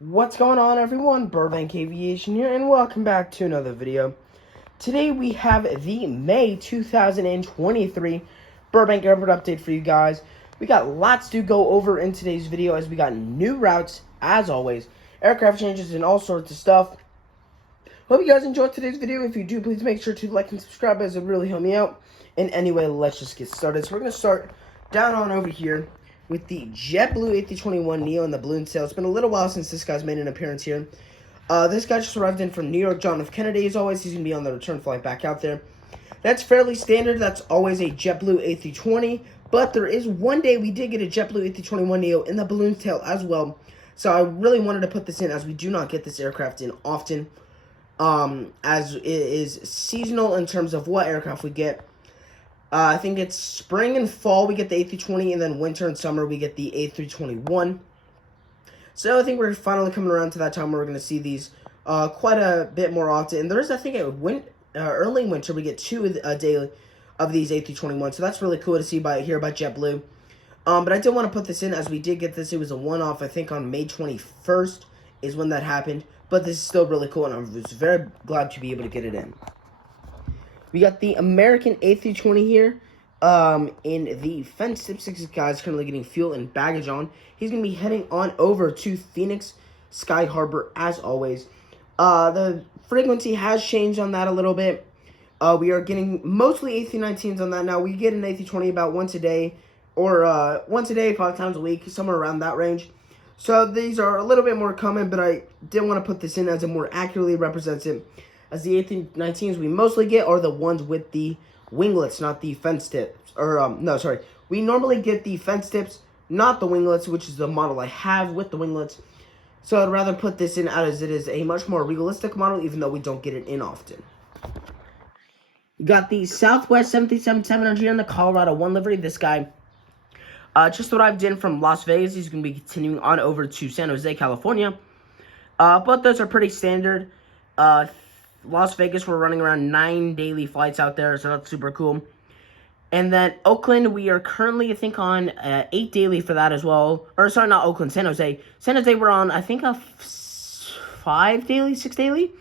What's going on, everyone? Burbank Aviation here, and welcome back to another video. Today we have the May 2023 Burbank Airport update for you guys. We got lots to go over in today's video as we got new routes, as always, aircraft changes, and all sorts of stuff. Hope you guys enjoyed today's video. If you do, please make sure to like and subscribe as it really help me out. And anyway, let's just get started. So we're going to start down on over here with the JetBlue A321neo in the balloon sale. It's been a little while since this guy's made an appearance here. This guy just arrived in from New York, John F. Kennedy. As always, he's going to be on the return flight back out there. That's fairly standard. That's always a JetBlue A320. But there is one day we did get a JetBlue A321neo in the balloon tail as well. So I really wanted to put this in as we do not get this aircraft in often. As it is seasonal in terms of what aircraft we get. I think it's spring and fall we get the A320, and then winter and summer we get the A321. So I think we're finally coming around to that time where we're going to see these quite a bit more often. And there is, I think, early winter we get two a day of these A321. So that's really cool to see here by JetBlue. But I did want to put this in as we did get this. It was a one-off, I think, on May 21st is when that happened. But this is still really cool, and I was very glad to be able to get it in. We got the American A320 here in the fence tip. 6 guys currently getting fuel and baggage on. He's going to be heading on over to Phoenix Sky Harbor as always. The frequency has changed on that a little bit. We are getting mostly A319s on that now. We get an A320 about once a day or once a day, 5 times a week, somewhere around that range. So these are a little bit more common, but I did want to put this in as it more accurately represents it. As the A319s we mostly get are the ones with the winglets, not the fence tips. We normally get the fence tips, not the winglets, which is the model I have with the winglets. So I'd rather put this in as it is a much more realistic model, even though we don't get it in often. We got the Southwest 737-700 in the Colorado 1 livery. This guy just arrived in from Las Vegas. He's going to be continuing on over to San Jose, California. But those are pretty standard. Las Vegas, we're running around 9 daily flights out there, so that's super cool. And then Oakland, we are currently, I think, on 8 daily for that as well. Or, sorry, not Oakland, San Jose. San Jose, we're on, I think, a 5 daily, 6 daily.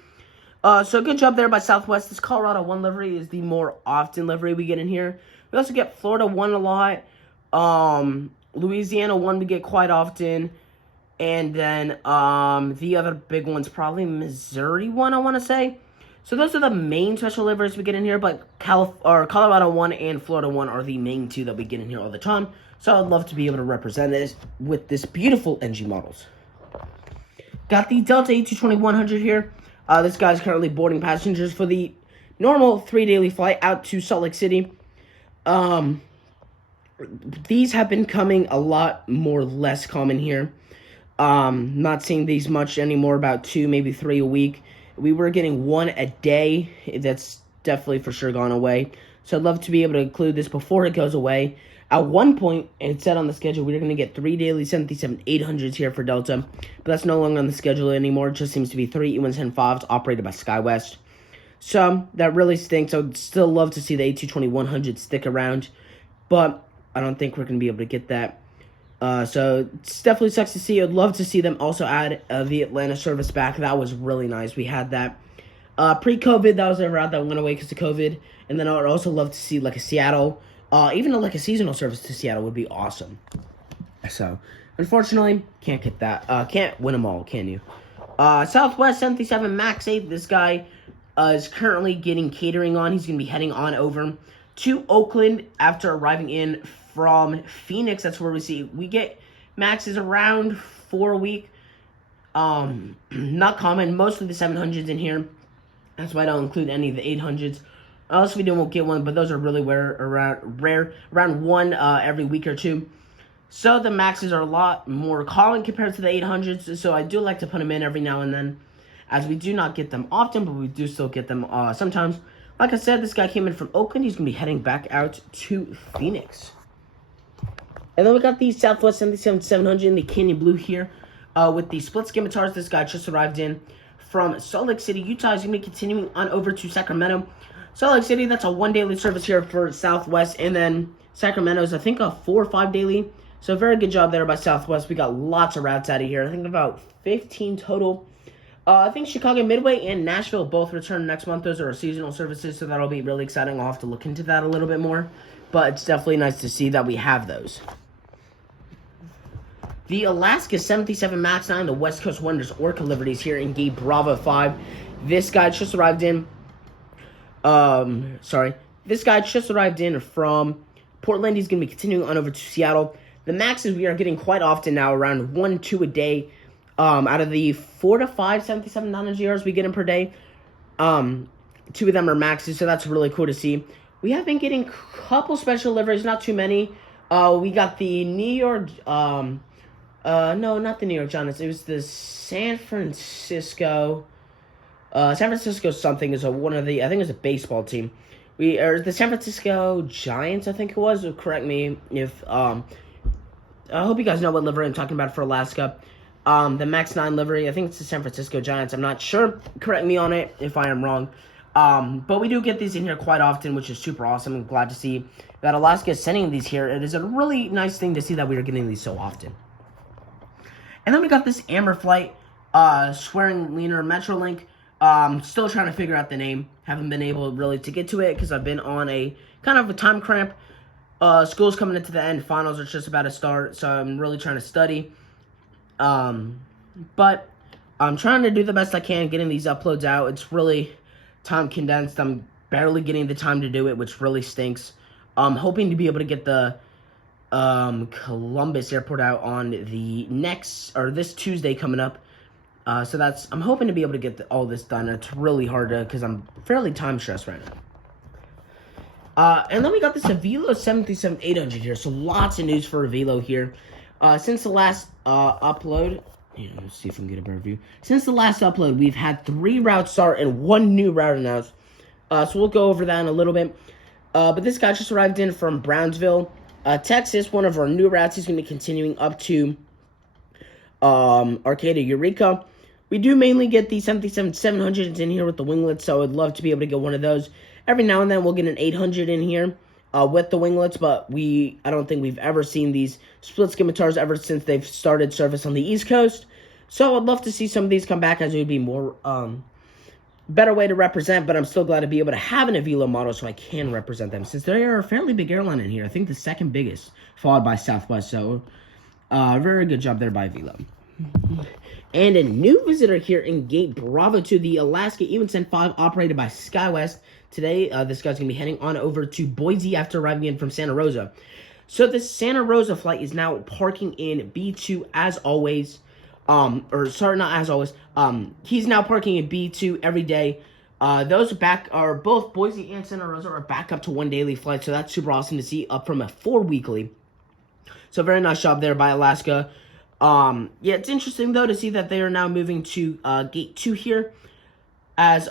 So good job there by Southwest. This Colorado 1 livery is the more often livery we get in here. We also get Florida 1 a lot. Louisiana 1 we get quite often. And then the other big one's probably Missouri 1, I want to say. So those are the main special liveries we get in here, but Colorado 1 and Florida 1 are the main two that we get in here all the time. So I'd love to be able to represent this with this beautiful NG models. Got the Delta A220-100 here. This guy's currently boarding passengers for the normal 3 daily flight out to Salt Lake City. These have been coming a lot more less common here. Not seeing these much anymore, about 2, maybe 3 a week. We were getting 1 a day. That's definitely for sure gone away. So I'd love to be able to include this before it goes away. At one point, it said on the schedule, we were going to get 3 daily 737-800s here for Delta. But that's no longer on the schedule anymore. It just seems to be 3 E175s operated by SkyWest. So that really stinks. I would still love to see the A220-100 stick around. But I don't think we're going to be able to get that. So it definitely sucks to see. I'd love to see them also add the Atlanta service back. That was really nice. We had that pre-COVID. That was a route that went away because of COVID. And then I would also love to see like a Seattle, even like a seasonal service to Seattle would be awesome. So unfortunately, can't get that. Can't win them all, can you? Southwest 737 MAX 8. This guy is currently getting catering on. He's going to be heading on over to Oakland after arriving in from Phoenix. That's where we get maxes around 4 a week. Not common. Mostly the 700s in here. That's why I don't include any of the 800s. Else we won't get one, but those are really rare. Around 1 every week or 2. So the maxes are a lot more common compared to the 800s. So I do like to put them in every now and then, as we do not get them often, but we do still get them sometimes. Like I said, this guy came in from Oakland. He's going to be heading back out to Phoenix. And then we got the Southwest 737-700 in the Canyon Blue here with the split scimitars. This guy just arrived in from Salt Lake City, Utah. He's going to be continuing on over to Sacramento. Salt Lake City, that's a 1 daily service here for Southwest. And then Sacramento is, I think, a 4 or 5 daily. So very good job there by Southwest. We got lots of routes out of here. I think about 15 total. I think Chicago Midway and Nashville both return next month. Those are our seasonal services, so that'll be really exciting. I'll have to look into that a little bit more. But it's definitely nice to see that we have those. The Alaska 77 MAX 9, the West Coast Wonders Orca liveries here in gate Bravo 5. This guy just arrived in. This guy just arrived in from Portland. He's going to be continuing on over to Seattle. The Maxes we are getting quite often now, around 1-2 a day. Out of the 4 to 5 77 non-GRs we get in per day, 2 of them are Maxes, so that's really cool to see. We have been getting a couple special liveries, not too many. We got the New York, no, not the New York Giants. It was the San Francisco something is one of the, I think it was a baseball team. Or the San Francisco Giants, I think it was. Correct me if, I hope you guys know what livery I'm talking about for Alaska. The Max 9 livery, I think it's the San Francisco Giants. I'm not sure. Correct me on it if I am wrong. But we do get these in here quite often, which is super awesome. I'm glad to see that Alaska is sending these here. It is a really nice thing to see that we are getting these so often. And then we got this Amber flight, Swearing Leaner Metrolink. Still trying to figure out the name. Haven't been able really to get to it because I've been on a kind of a time cramp. School's coming into the end. Finals are just about to start, so I'm really trying to study. But I'm trying to do the best I can getting these uploads out. It's really time condensed. I'm barely getting the time to do it, which really stinks. I'm hoping to be able to get the Columbus Airport out on the this Tuesday coming up. So I'm hoping to be able to get all this done. It's really hard because I'm fairly time stressed right now. And then we got this Avelo 737-800 here. So lots of news for Avelo here. Since the last upload, let's see if we can get a better view. Since the last upload, we've had 3 routes start and 1 new route announced. So we'll go over that in a little bit. But this guy just arrived in from Brownsville, Texas. One of our new routes. He's going to be continuing up to Arcata, Eureka. We do mainly get the 737-700s in here with the winglets, so I'd love to be able to get one of those. Every now and then we'll get an 800 in here with the winglets, but I don't think we've ever seen these split scimitars ever since they've started service on the East Coast. So I'd love to see some of these come back, as it would be more better way to represent, but I'm still glad to be able to have an Avelo model so I can represent them, since they are a fairly big airline in here. I think the second biggest, followed by Southwest, so very good job there by Avelo. And a new visitor here in gate Bravo 2, the Alaska Evensen 5, operated by SkyWest. Today, this guy's going to be heading on over to Boise after arriving in from Santa Rosa. So the Santa Rosa flight is now parking in B2 as always. He's now parking in B2 every day. Those both Boise and Santa Rosa are back up to 1 daily flight, so that's super awesome to see, up from a 4 weekly. So very nice job there by Alaska. Yeah, it's interesting though to see that they are now moving to gate 2 here, as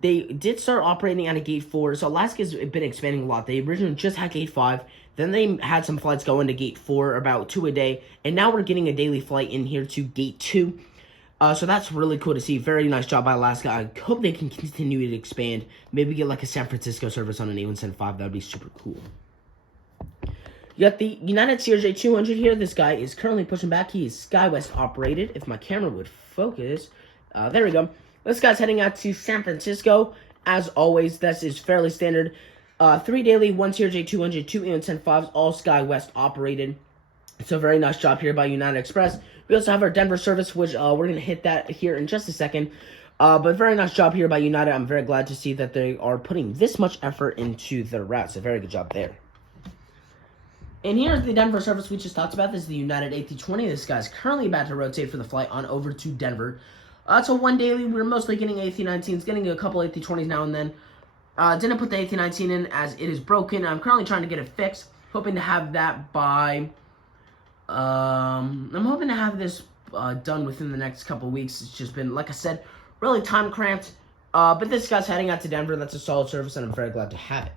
they did start operating out of gate 4. So Alaska's been expanding a lot. They originally just had gate 5, then they had some flights going to gate 4, about 2 a day, and now we're getting a daily flight in here to gate 2. So that's really cool to see. Very nice job by Alaska. I hope they can continue to expand. Maybe get like a San Francisco service on an Evensen 5. That would be super cool. You got the United CRJ 200 here. This guy is currently pushing back. He is SkyWest operated. If my camera would focus. There we go. This guy's heading out to San Francisco. As always, this is fairly standard. 3 daily, 1 CRJ 200, 2 Evensen 5s, all SkyWest operated. So very nice job here by United Express. We also have our Denver service, which we're going to hit that here in just a second. But very nice job here by United. I'm very glad to see that they are putting this much effort into their routes. So very good job there. And here's the Denver service we just talked about. This is the United A320. This guy's currently about to rotate for the flight on over to Denver. So 1 daily, we're mostly getting A319s, getting a couple A320s now and then. Didn't put the A319 in as it is broken. I'm currently trying to get it fixed. Hoping to have that by... I'm hoping to have this done within the next couple weeks. It's just been, like I said, really time cramped. But this guy's heading out to Denver. That's a solid service, and I'm very glad to have it.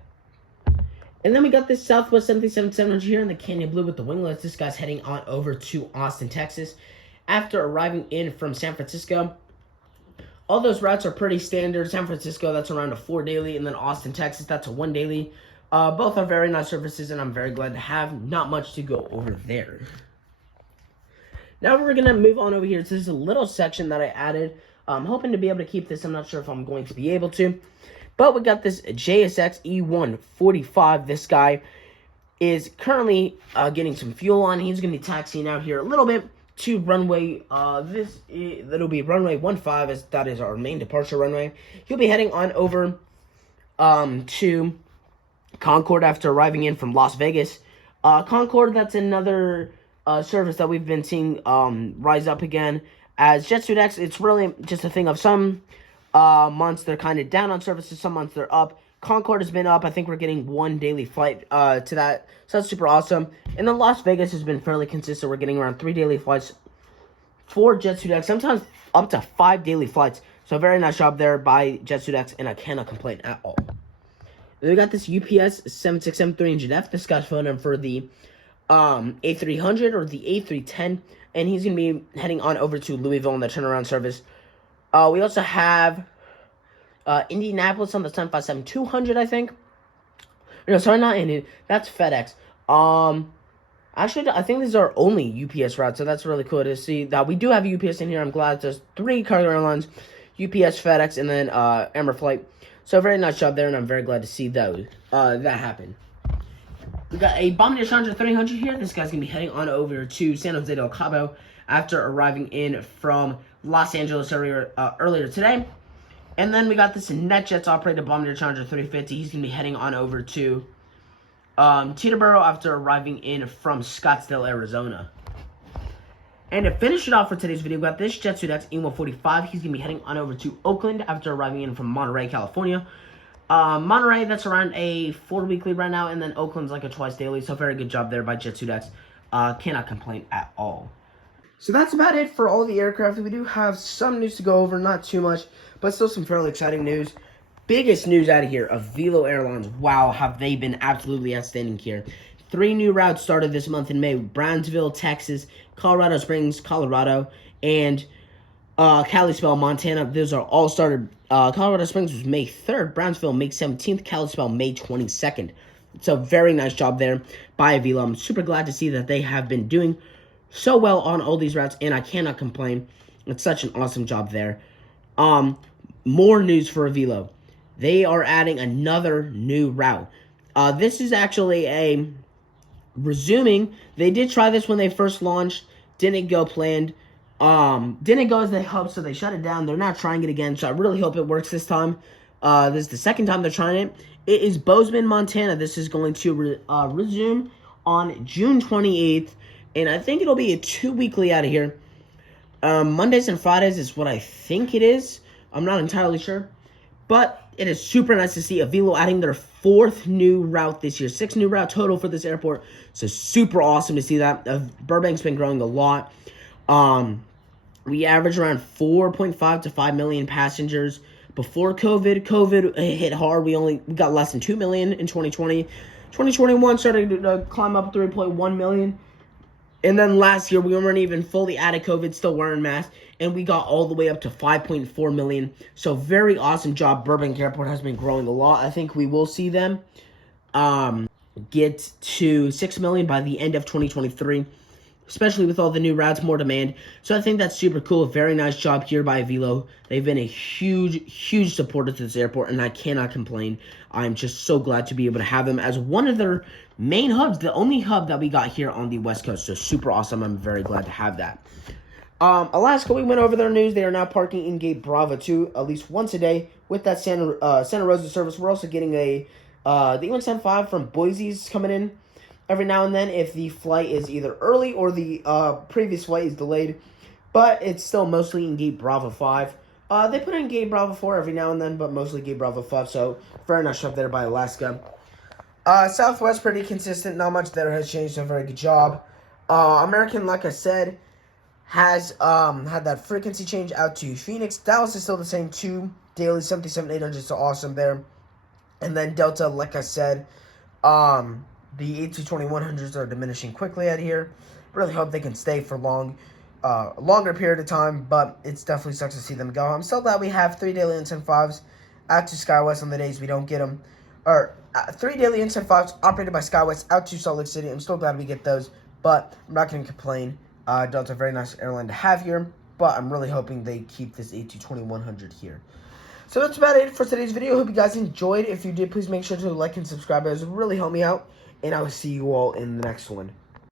And then we got this Southwest 737-700 here in the Canyon Blue with the winglets. This guy's heading on over to Austin, Texas, after arriving in from San Francisco. All those routes are pretty standard. San Francisco, that's around a 4 daily, and then Austin, Texas, that's a 1 daily. Both are very nice services, and I'm very glad to have. Not much to go over there. Now we're going to move on over here to this little section that I added. I'm hoping to be able to keep this. I'm not sure if I'm going to be able to. But we got this JSX E145. This guy is currently getting some fuel on. He's going to be taxiing out here a little bit to runway. That'll be runway 15, as that is our main departure runway. He'll be heading on over to Concord after arriving in from Las Vegas. Concord, that's another service that we've been seeing rise up again. As JetSuitX, it's really just a thing of some months they're kind of down on services, some months they're up. Concord has been up. I think we're getting one daily flight to that, so that's super awesome. And then Las Vegas has been fairly consistent. We're getting around 3 daily flights for JetSuitX, sometimes up to 5 daily flights. So a very nice job there by JetSuitX, and I cannot complain at all. Then we got this UPS 7673 engine F. This guy's phone number for the A300 or the A310, and he's going to be heading on over to Louisville on the turnaround service. We also have Indianapolis on the 757-200, I think. No, sorry, not Indian. That's FedEx. Actually, I think these are only UPS routes, so that's really cool to see that we do have UPS in here. I'm glad there's 3 cargo airlines, UPS, FedEx, and then Flight. So very nice job there, and I'm very glad to see those that happen. We got a Bombardier Challenger 300 here. This guy's going to be heading on over to San Jose del Cabo after arriving in from Los Angeles earlier today. And then we got this NetJets operated Bombardier Challenger 350. He's going to be heading on over to Teterboro after arriving in from Scottsdale, Arizona. And to finish it off for today's video, we got this JetSuitX E145. He's going to be heading on over to Oakland after arriving in from Monterey, California. Monterey, that's around a 4 weekly right now, and then Oakland's like a twice daily, so very good job there by JetSuitX. Cannot complain at all. So that's about it for all the aircraft. We do have some news to go over, not too much, but still some fairly exciting news. Biggest news out of here, Avelo Airlines. Wow, have they been absolutely outstanding here. 3 new routes started this month in May. Brownsville, Texas, Colorado Springs, Colorado, and Kalispell, Montana. Those are all started. Colorado Springs was May 3rd, Brownsville May 17th, Kalispell May 22nd. So very nice job there by Avelo. I'm super glad to see that they have been doing so well on all these routes, and I cannot complain. It's such an awesome job there. More news for Avelo. They are adding another new route. This is actually a resuming. They did try this when they first launched. Didn't go planned. Didn't go as they hoped, so they shut it down. They're not trying it again, so I really hope it works this time. This is the second time they're trying it. It is Bozeman, Montana. This is going to resume on June 28th, and I think it'll be a 2 weekly out of here. Mondays and Fridays is what I think it is. I'm not entirely sure, but it is super nice to see Avelo adding their 4th new route this year. 6 new route total for this airport, so super awesome to see that. Burbank's been growing a lot. We averaged around 4.5 to 5 million passengers before COVID. COVID hit hard. We got less than 2 million in 2020. 2021 started to climb up 3.1 million. And then last year, we weren't even fully out of COVID, still wearing masks, and we got all the way up to 5.4 million. So very awesome job. Burbank Airport has been growing a lot. I think we will see them get to 6 million by the end of 2023. Especially with all the new routes, more demand. So I think that's super cool. Very nice job here by Avelo. They've been a huge supporter to this airport, and I cannot complain. I'm just so glad to be able to have them as one of their main hubs, the only hub that we got here on the West Coast. So super awesome. I'm very glad to have that. Alaska, we went over their news. They are now parking in Gate Bravo 2 at least once a day with that Santa Rosa service. We're also getting the E175 from Boise's coming in every now and then if the flight is either early or the previous flight is delayed. But it's still mostly in Gate Bravo 5. They put in Gate Bravo 4 every now and then, but mostly Gate Bravo 5. So very nice job there by Alaska. Southwest, pretty consistent. Not much there has changed. So very good job. American, like I said, has had that frequency change out to Phoenix. Dallas is still the same. 2 daily 77-800. So awesome there. And then Delta, like I said, the A220-100s are diminishing quickly out here. Really hope they can stay for a longer period of time, but it's definitely sucks to see them go. I'm so glad we have 3 daily 10.5s out to SkyWest on the days we don't get them. 3 daily inside flights operated by SkyWest out to Salt Lake City. I'm still glad we get those, but I'm not going to complain. Delta, a very nice airline to have here, but I'm really hoping they keep this A220-100 here. So that's about it for today's video. Hope you guys enjoyed. If you did, please make sure to like and subscribe. It would really help me out, and I will see you all in the next one.